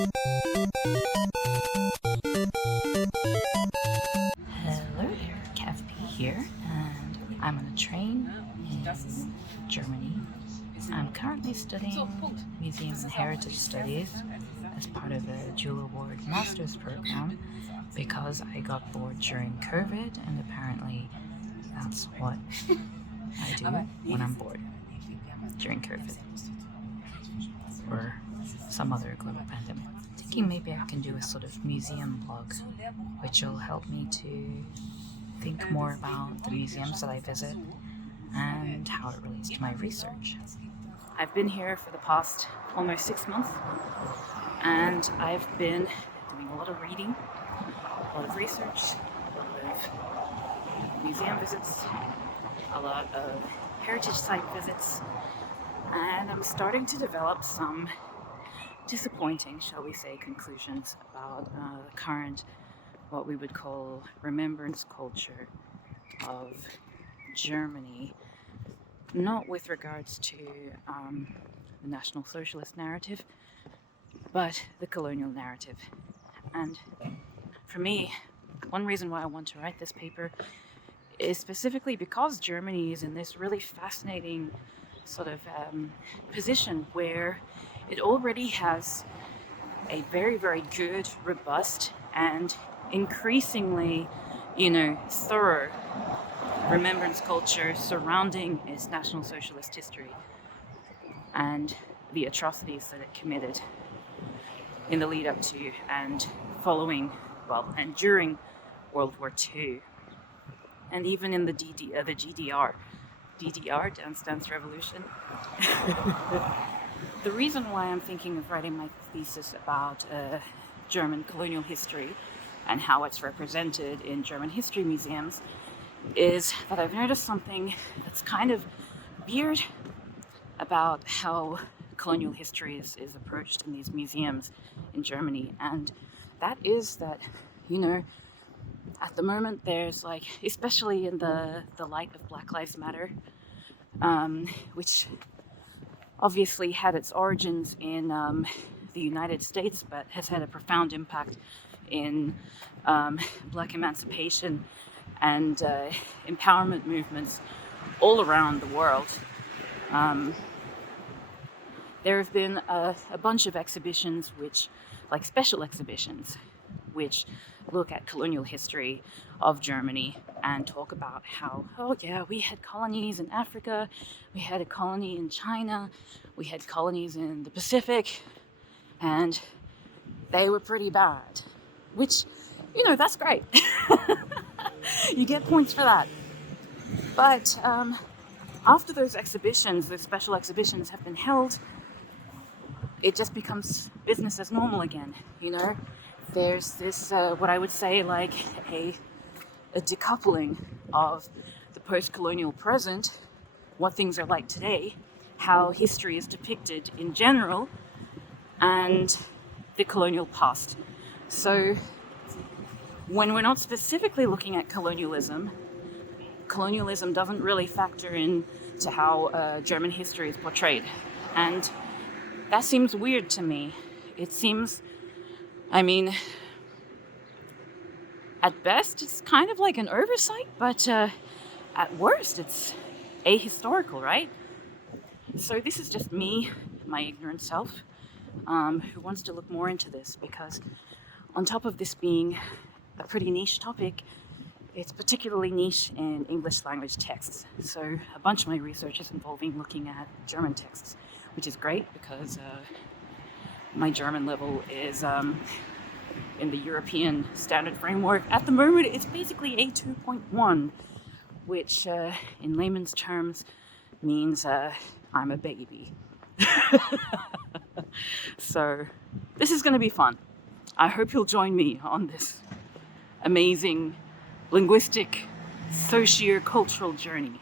Hello there, KFP here, and I'm on a train in Germany. I'm currently studying Museum and Heritage Studies as part of a dual award master's program because I got bored during COVID, and apparently that's what I do when I'm bored during COVID or some other global pandemic. Thinking maybe I can do a sort of museum blog, which will help me to think more about the museums that I visit and how it relates to my research. I've been here for the past almost 6 months, and I've been doing a lot of reading, a lot of research, a lot of museum visits, a lot of heritage site visits, and I'm starting to develop some disappointing, shall we say, conclusions about the current, what we would call remembrance culture of Germany, not with regards to the National Socialist narrative, but the colonial narrative. And for me, one reason why I want to write this paper is specifically because Germany is in this really fascinating sort of position where it already has a very, very good, robust, and increasingly, thorough remembrance culture surrounding its National Socialist history and the atrocities that it committed in the lead up to and following, and during World War II, and even in the GDR, Dance Dance Revolution. The reason why I'm thinking of writing my thesis about German colonial history and how it's represented in German history museums is that I've noticed something that's kind of weird about how colonial history is approached in these museums in Germany. And that is that, at the moment there's especially in the light of Black Lives Matter, which obviously had its origins in the United States, but has had a profound impact in Black emancipation and empowerment movements all around the world. There have been a bunch of exhibitions special exhibitions, which look at colonial history of Germany and talk about how, we had colonies in Africa, we had a colony in China, we had colonies in the Pacific, and they were pretty bad. Which, that's great. You get points for that. But after those special exhibitions have been held, it just becomes business as normal again, There's this, what I would say, a decoupling of the post-colonial present, what things are like today, how history is depicted in general, and the colonial past. So when we're not specifically looking at colonialism doesn't really factor in to how German history is portrayed. And that seems weird to me. It seems, at best, it's kind of like an oversight, but at worst, it's ahistorical, right? So this is just me, my ignorant self, who wants to look more into this, because on top of this being a pretty niche topic, it's particularly niche in English language texts. So a bunch of my research is involving looking at German texts, which is great because my German level is in the European standard framework. At the moment, it's basically A2.1, which in layman's terms means I'm a baby. So this is going to be fun. I hope you'll join me on this amazing linguistic, socio-cultural journey.